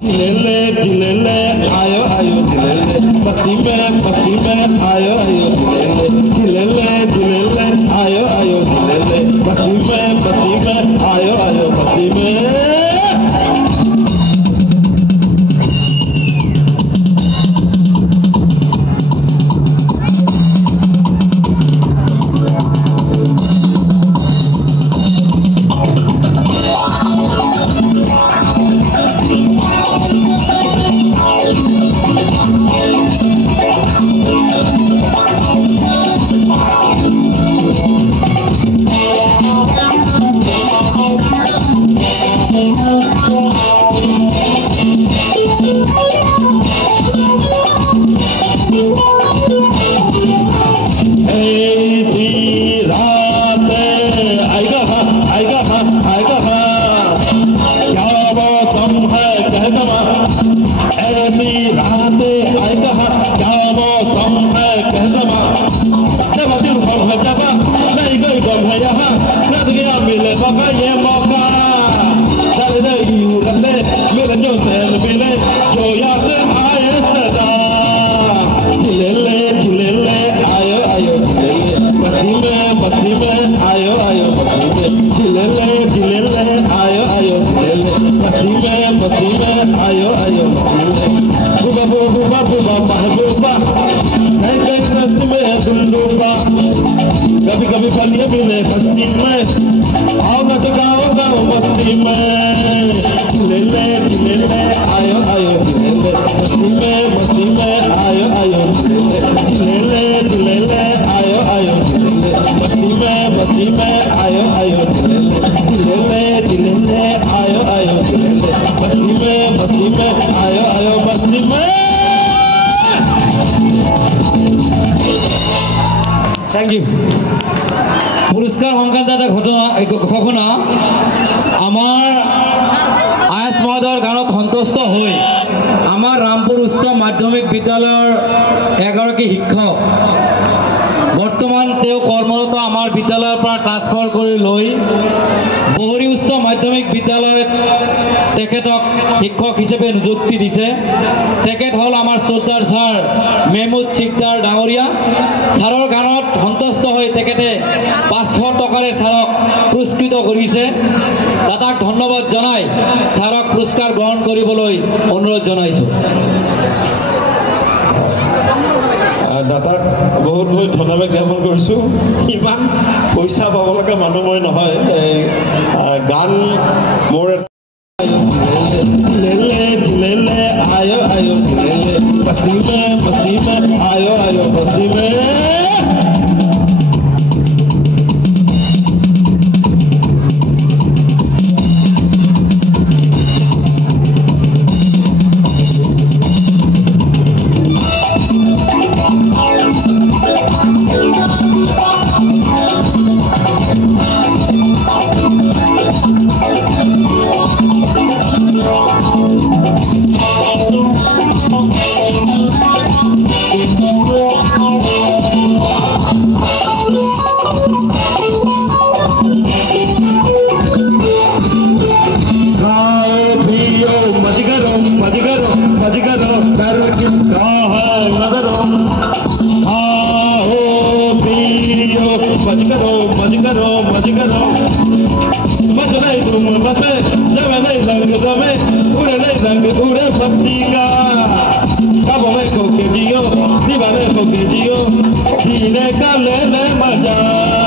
जिलेले आयो आयो जिलेले बस्ती में आयो आयो जिलेले आयो आयो जिलेले बस्ती में आयो आयो बस्ती में कभी फलिए मिले बस्ती में आओ ना तो गाँव बस्ती में ले आयो आयो बस्ती में आयो आयो ले आयो आयो बस्ती में आयो आयो ले आयो आयो बस्ती में आयो आयो बस्ती में। Thank you. पुरस्कार সংক্ৰান্ত ঘটনা আমাৰ আয়াস মহোদয়ৰ গানত সন্তুষ্ট হৈ আমাৰ ৰামপুৰ উচ্চ মাধ্যমিক বিদ্যালয়ৰ এগৰাকী শিক্ষক বৰ্তমান তেওঁ কৰ্মৰত আমাৰ বিদ্যালয়ৰ পৰা ট্ৰান্সফাৰ কৰি লৈ বহৰী উচ্চ মাধ্যমিক বিদ্যালয়ত তেখেতক শিক্ষক হিচাপে নিযুক্তি দিছে। তেখেত হ'ল আমাৰ শ্ৰদ্ধাৰ ছাৰ মেহমুদ চিকদাৰ ডাঙৰীয়া। ছাৰৰ গানত সন্তুষ্ট হৈ তেখেতে 500 টকাৰে ছাৰক পুৰস্কৃত কৰিছে। দাদাক ধন্যবাদ জনাই ছাৰক পুৰস্কাৰ গ্ৰহণ কৰিবলৈ অনুৰোধ জনাইছোঁ। দাদাক বহুত বহুত ধন্যবাদ জ্ঞাপন কৰিছোঁ। ইমান পইচা পাব লগা মানুহ মই নহয়। গান মোৰ आयो आयो बस्ती में आयो आयो बस्ती में। Dime que le maya